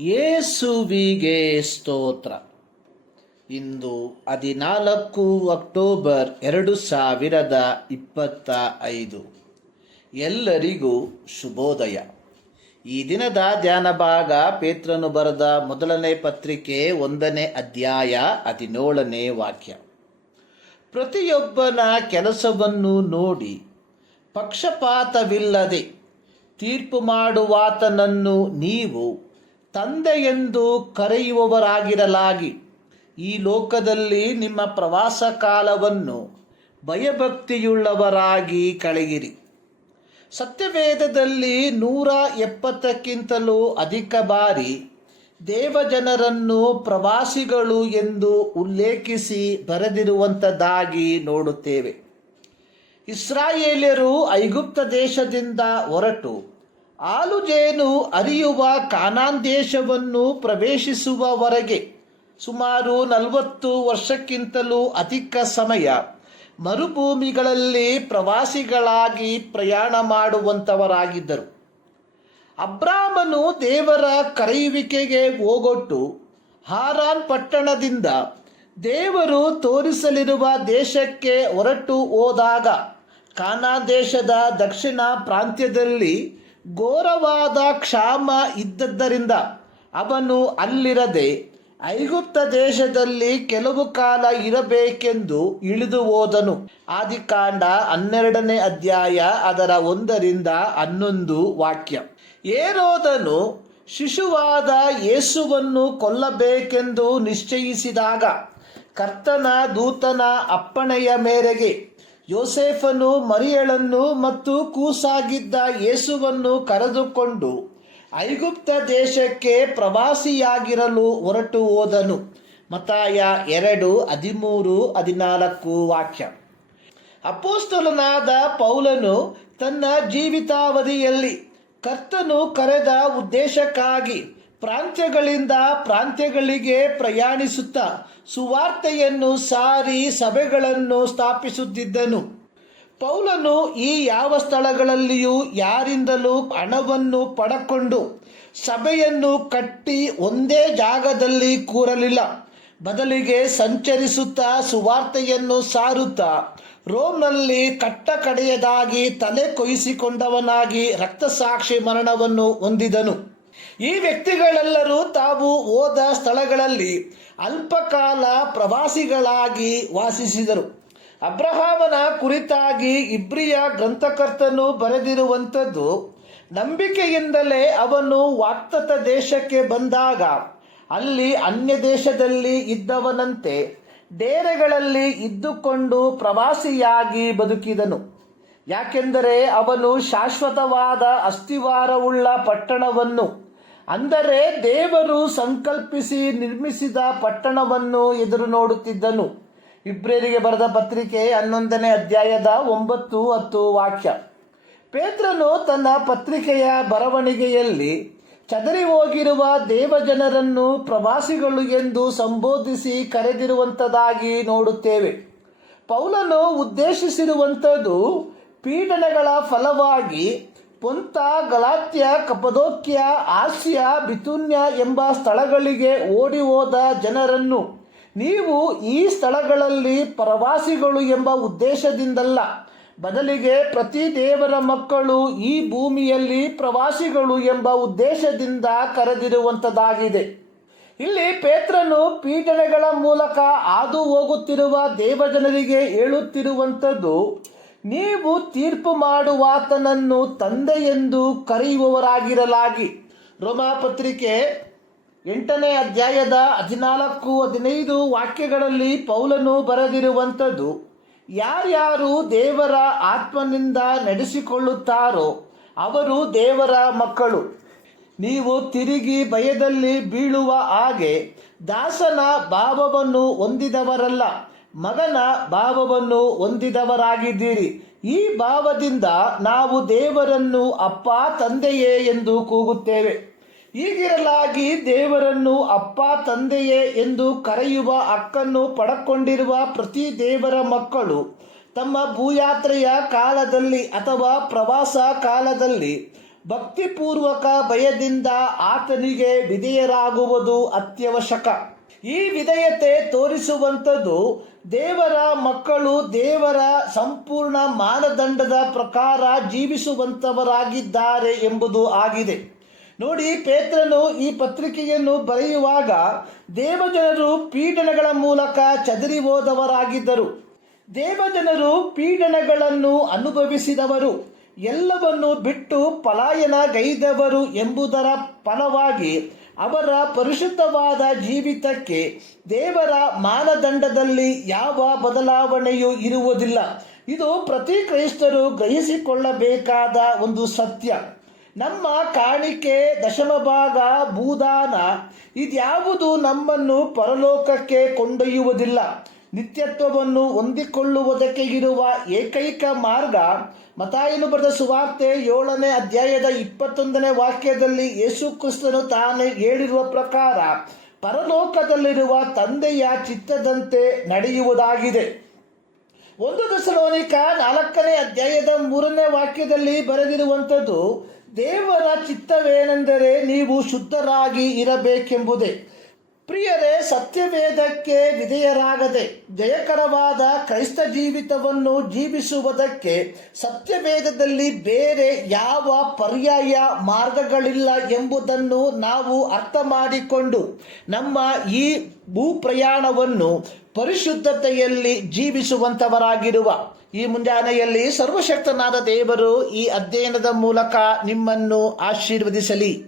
ಯೇಸುವಿಗೆ ಸ್ತೋತ್ರ. ಇಂದು ಹದಿನಾಲ್ಕು ಅಕ್ಟೋಬರ್ ಎರಡು ಸಾವಿರದ ಇಪ್ಪತ್ತ ಐದು. ಎಲ್ಲರಿಗೂ ಶುಭೋದಯ. ಈ ದಿನದ ಧ್ಯಾನ ಭಾಗ ಪೇತ್ರನು ಬರೆದ ಮೊದಲನೇ ಪತ್ರಿಕೆ ಒಂದನೇ ಅಧ್ಯಾಯ ಹದಿನೇಳನೇ ವಾಕ್ಯ. ಪ್ರತಿಯೊಬ್ಬನ ಕೆಲಸವನ್ನು ನೋಡಿ ಪಕ್ಷಪಾತವಿಲ್ಲದೆ ತೀರ್ಪು ಮಾಡುವಾತನನ್ನು ನೀವು ತಂದೆಯೆಂದು ಕರೆಯುವವರಾಗಿರಲಾಗಿ. ಈ ಲೋಕದಲ್ಲಿ ನಿಮ್ಮ ಪ್ರವಾಸ ಕಾಲವನ್ನು ಭಯಭಕ್ತಿಯುಳ್ಳವರಾಗಿ ಕಳೆಯಿರಿ. ಸತ್ಯವೇದದಲ್ಲಿ ನೂರ ಎಪ್ಪತ್ತಕ್ಕಿಂತಲೂ ಅಧಿಕ ಬಾರಿ ದೇವಜನರನ್ನು ಪ್ರವಾಸಿಗಳು ಎಂದು ಉಲ್ಲೇಖಿಸಿ ಬರೆದಿರುವಂಥದ್ದಾಗಿ ನೋಡುತ್ತೇವೆ. ಇಸ್ರಾಯೇಲ್ಯರು ಐಗುಪ್ತ ದೇಶದಿಂದ ಹೊರಟು ಆಲುಜೇನು ಅರಿಯುವ ಕಾನಾನ್ ದೇಶವನ್ನು ಪ್ರವೇಶಿಸುವವರೆಗೆ ಸುಮಾರು ನಲವತ್ತು ವರ್ಷಕ್ಕಿಂತಲೂ ಅಧಿಕ ಸಮಯ ಮರುಭೂಮಿಗಳಲ್ಲಿ ಪ್ರವಾಸಿಗಳಾಗಿ ಪ್ರಯಾಣ ಮಾಡುವಂಥವರಾಗಿದ್ದರು. ಅಬ್ರಾಮನು ದೇವರ ಕರೆಯುವಿಕೆಗೆ ಹೋಗೊಟ್ಟು ಹಾರಾನ್ ಪಟ್ಟಣದಿಂದ ದೇವರು ತೋರಿಸಲಿರುವ ದೇಶಕ್ಕೆ ಹೊರಟು ಹೋದಾಗ ಕಾನಾ ದೇಶದ ದಕ್ಷಿಣ ಪ್ರಾಂತ್ಯದಲ್ಲಿ ಘೋರವಾದ ಕ್ಷಾಮ ಇದ್ದದ್ದರಿಂದ ಅವನು ಅಲ್ಲಿರದೆ ಐಗುಪ್ತ ದೇಶದಲ್ಲಿ ಕೆಲವು ಕಾಲ ಇರಬೇಕೆಂದು ಇಳಿದು ಹೋದನು. ಆದಿಕಾಂಡ ಹನ್ನೆರಡನೇ ಅಧ್ಯಾಯ ಅದರ ಒಂದರಿಂದ ಹನ್ನೊಂದು ವಾಕ್ಯ. ಏರೋದನು ಶಿಶುವಾದ ಯೇಸುವನ್ನು ಕೊಲ್ಲಬೇಕೆಂದು ನಿಶ್ಚಯಿಸಿದಾಗ ಕರ್ತನ ದೂತನ ಅಪ್ಪಣೆಯ ಮೇರೆಗೆ ಯೋಸೇಫನು ಮರಿಯಳನ್ನು ಮತ್ತು ಕೂಸಾಗಿದ್ದ ಯೇಸುವನ್ನು ಕರೆದುಕೊಂಡು ಐಗುಪ್ತ ದೇಶಕ್ಕೆ ಪ್ರವಾಸಿಯಾಗಿರಲು ಹೊರಟು ಹೋದನು. ಮತಾಯ ಎರಡು, ಹದಿಮೂರು, ಹದಿನಾಲ್ಕು ವಾಕ್ಯ. ಅಪೋಸ್ತಲನಾದ ಪೌಲನು ತನ್ನ ಜೀವಿತಾವಧಿಯಲ್ಲಿ ಕರ್ತನು ಕರೆದ ಉದ್ದೇಶಕ್ಕಾಗಿ ಪ್ರಾಂತ್ಯಗಳಿಂದ ಪ್ರಾಂತ್ಯಗಳಿಗೆ ಪ್ರಯಾಣಿಸುತ್ತಾ ಸುವಾರ್ತೆಯನ್ನು ಸಾರಿ ಸಭೆಗಳನ್ನು ಸ್ಥಾಪಿಸುತ್ತಿದ್ದನು. ಪೌಲನು ಈ ಯಾವ ಸ್ಥಳಗಳಲ್ಲಿಯೂ ಯಾರಿಂದಲೂ ಹಣವನ್ನು ಪಡಕೊಂಡು ಸಭೆಯನ್ನು ಕಟ್ಟಿ ಒಂದೇ ಜಾಗದಲ್ಲಿ ಕೂರಲಿಲ್ಲ. ಬದಲಿಗೆ ಸಂಚರಿಸುತ್ತಾ ಸುವಾರ್ತೆಯನ್ನು ಸಾರುತ್ತಾ ರೋಮ್ನಲ್ಲಿ ಕಟ್ಟ ಕಡೆಯದಾಗಿ ತಲೆ ಕೊಯಿಸಿಕೊಂಡವನಾಗಿ ರಕ್ತಸಾಕ್ಷಿ ಮರಣವನ್ನು ಹೊಂದಿದನು. ಈ ವ್ಯಕ್ತಿಗಳೆಲ್ಲರೂ ತಾವು ಹೋದ ಸ್ಥಳಗಳಲ್ಲಿ ಅಲ್ಪಕಾಲ ಪ್ರವಾಸಿಗಳಾಗಿ ವಾಸಿಸಿದರು. ಅಬ್ರಹಾಮನ ಕುರಿತಾಗಿ ಇಬ್ರಿಯ ಗ್ರಂಥಕರ್ತನು ಬರೆದಿರುವಂಥದ್ದು, ನಂಬಿಕೆಯಿಂದಲೇ ಅವನು ವಾಕ್ತತ ದೇಶಕ್ಕೆ ಬಂದಾಗ ಅಲ್ಲಿ ಅನ್ಯ ದೇಶದಲ್ಲಿ ಇದ್ದವನಂತೆ ಡೇರೆಗಳಲ್ಲಿ ಇದ್ದುಕೊಂಡು ಪ್ರವಾಸಿಯಾಗಿ ಬದುಕಿದನು. ಯಾಕೆಂದರೆ ಅವನು ಶಾಶ್ವತವಾದ ಅಸ್ಥಿವಾರವುಳ್ಳ ಪಟ್ಟಣವನ್ನು ಅಂದರೆ ದೇವರು ಸಂಕಲ್ಪಿಸಿ ನಿರ್ಮಿಸಿದ ಪಟ್ಟಣವನ್ನು ಎದುರು ನೋಡುತ್ತಿದ್ದನು. ಇಬ್ರೇರಿಗೆ ಬರೆದ ಪತ್ರಿಕೆ ಹನ್ನೊಂದನೇ ಅಧ್ಯಾಯದ ಒಂಬತ್ತು ಹತ್ತು ವಾಕ್ಯ. ಪೇತ್ರನು ತನ್ನ ಪತ್ರಿಕೆಯ ಬರವಣಿಗೆಯಲ್ಲಿ ಚದರಿ ಹೋಗಿರುವ ದೇವಜನರನ್ನು ಪ್ರವಾಸಿಗಳು ಎಂದು ಸಂಬೋಧಿಸಿ ಕರೆದಿರುವಂಥದ್ದಾಗಿ ನೋಡುತ್ತೇವೆ. ಪೌಲನು ಉದ್ದೇಶಿಸಿರುವಂಥದ್ದು ಪೀಡನೆಗಳ ಫಲವಾಗಿ ಪೊಂತ, ಗಲಾತ್ಯ, ಕಪದೋಕ್ಯ, ಆಸ್ಯ, ಬಿತುನ್ಯ ಎಂಬ ಸ್ಥಳಗಳಿಗೆ ಓಡಿ ಹೋದ ಜನರನ್ನು ನೀವು ಈ ಸ್ಥಳಗಳಲ್ಲಿ ಪ್ರವಾಸಿಗಳು ಎಂಬ ಉದ್ದೇಶದಿಂದಲ್ಲ. ಬದಲಿಗೆ ಪ್ರತಿ ದೇವರ ಮಕ್ಕಳು ಈ ಭೂಮಿಯಲ್ಲಿ ಪ್ರವಾಸಿಗಳು ಎಂಬ ಉದ್ದೇಶದಿಂದ ಕರೆದಿರುವಂಥದ್ದಾಗಿದೆ ಇಲ್ಲಿ ಪೇತ್ರನು ಪೀಠನೆಗಳ ಮೂಲಕ ಹಾದು ಹೋಗುತ್ತಿರುವ ದೇವಜನರಿಗೆ ಹೇಳುತ್ತಿರುವಂಥದ್ದು ನೀವು ತೀರ್ಪು ಮಾಡುವಾತನನ್ನು ತಂದೆ ಎಂದು ಕರೆಯುವವರಾಗಿರಲಾಗಿ ರೋಮಾಪತ್ರಿಕೆ ಎಂಟನೇ ಅಧ್ಯಾಯದ ಹದಿನಾಲ್ಕು, ಹದಿನೈದು ವಾಕ್ಯಗಳಲ್ಲಿ ಪೌಲನು ಬರೆದಿರುವಂಥದ್ದು, ಯಾರ್ಯಾರು ದೇವರ ಆತ್ಮನಿಂದ ನಡೆಸಿಕೊಳ್ಳುತ್ತಾರೋ ಅವರು ದೇವರ ಮಕ್ಕಳು. ನೀವು ತಿರುಗಿ ಭಯದಲ್ಲಿ ಬೀಳುವ ಹಾಗೆ ದಾಸನ ಭಾವವನ್ನು ಹೊಂದಿದವರಲ್ಲ. ಮಗನ ಭಾವವನ್ನು ಹೊಂದಿದವರಾಗಿದ್ದೀರಿ. ಈ ಭಾವದಿಂದ ನಾವು ದೇವರನ್ನು ಅಪ್ಪ ತಂದೆಯೇ ಎಂದು ಕೂಗುತ್ತೇವೆ. ಹೀಗಿರಲಾಗಿ ದೇವರನ್ನು ಅಪ್ಪ ತಂದೆಯೇ ಎಂದು ಕರೆಯುವ ಹಕ್ಕನ್ನು ಪಡಕೊಂಡಿರುವ ಪ್ರತಿ ದೇವರ ಮಕ್ಕಳು ತಮ್ಮ ಭೂಯಾತ್ರೆಯ ಕಾಲದಲ್ಲಿ ಅಥವಾ ಪ್ರವಾಸ ಕಾಲದಲ್ಲಿ ಭಕ್ತಿಪೂರ್ವಕ ಭಯದಿಂದ ಆತನಿಗೆ ವಿಧೇಯರಾಗುವುದು ಅತ್ಯವಶ್ಯಕ. ಈ ವಿಧೇಯತೆ ತೋರಿಸುವಂಥದ್ದು ದೇವರ ಮಕ್ಕಳು ದೇವರ ಸಂಪೂರ್ಣ ಮಾನದಂಡದ ಪ್ರಕಾರ ಜೀವಿಸುವಂಥವರಾಗಿದ್ದಾರೆ ಎಂಬುದು ಆಗಿದೆ. ನೋಡಿ, ಪೇತ್ರನು ಈ ಪತ್ರಿಕೆಯನ್ನು ಬರೆಯುವಾಗ ದೇವಜನರು ಪೀಡನೆಗಳ ಮೂಲಕ ಚದರಿ ಹೋದವರಾಗಿದ್ದರು. ದೇವಜನರು ಪೀಡನೆಗಳನ್ನು ಅನುಭವಿಸಿದವರು. ಎಲ್ಲವನ್ನು ಬಿಟ್ಟು ಪಲಾಯನಗೈದವರು ಎಂಬುದರ ಫಲವಾಗಿ ಅವರ ಪರಿಶುದ್ಧವಾದ ಜೀವಿತಕ್ಕೆ ದೇವರ ಮಾನದಂಡದಲ್ಲಿ ಯಾವ ಬದಲಾವಣೆಯೂ ಇರುವುದಿಲ್ಲ. ಇದು ಪ್ರತಿ ಕ್ರೈಸ್ತರು ಗ್ರಹಿಸಿಕೊಳ್ಳಬೇಕಾದ ಒಂದು ಸತ್ಯ. ನಮ್ಮ ಕಾಣಿಕೆ ದಶಮಭಾಗ ಭೂದಾನ ಇದ್ಯಾವುದು ನಮ್ಮನ್ನು ಪರಲೋಕಕ್ಕೆ ಕೊಂಡೊಯ್ಯುವುದಿಲ್ಲ. ನಿತ್ಯತ್ವವನ್ನು ಹೊಂದಿಕೊಳ್ಳುವುದಕ್ಕೆ ಇರುವ ಏಕೈಕ ಮಾರ್ಗ ಮತಾಯನು ಬರೆದ ಸುವಾರ್ತೆ ಏಳನೇ ಅಧ್ಯಾಯದ ಇಪ್ಪತ್ತೊಂದನೇ ವಾಕ್ಯದಲ್ಲಿ ಯೇಸು ಕ್ರಿಸ್ತನು ತಾನು ಹೇಳಿರುವ ಪ್ರಕಾರ ಪರಲೋಕದಲ್ಲಿರುವ ತಂದೆಯ ಚಿತ್ತದಂತೆ ನಡೆಯುವುದಾಗಿದೆ. ಒಂದು ದಶಲೋನಿಕ ನಾಲ್ಕನೇ ಅಧ್ಯಾಯದ ಮೂರನೇ ವಾಕ್ಯದಲ್ಲಿ ಬರೆದಿರುವಂಥದ್ದು, ದೇವರ ಚಿತ್ತವೇನೆಂದರೆ ನೀವು ಶುದ್ಧರಾಗಿ ಇರಬೇಕೆಂಬುದೇ. ಪ್ರಿಯರೇ, ಸತ್ಯವೇದಕ್ಕೆ ವಿಧೇಯರಾಗದೆ ಜಯಕರವಾದ ಕ್ರೈಸ್ತ ಜೀವಿತವನ್ನು ಜೀವಿಸುವುದಕ್ಕೆ ಸತ್ಯವೇದದಲ್ಲಿ ಬೇರೆ ಯಾವ ಪರ್ಯಾಯ ಮಾರ್ಗಗಳಿಲ್ಲ ಎಂಬುದನ್ನು ನಾವು ಅರ್ಥ ಮಾಡಿಕೊಂಡು ನಮ್ಮ ಈ ಭೂಪ್ರಯಾಣವನ್ನು ಪರಿಶುದ್ಧತೆಯಲ್ಲಿ ಜೀವಿಸುವಂತವರಾಗಿರುವ ಈ ಮುಂಜಾನೆಯಲ್ಲಿ ಸರ್ವಶಕ್ತನಾದ ದೇವರು ಈ ಅಧ್ಯಯನದ ಮೂಲಕ ನಿಮ್ಮನ್ನು ಆಶೀರ್ವದಿಸಲಿ.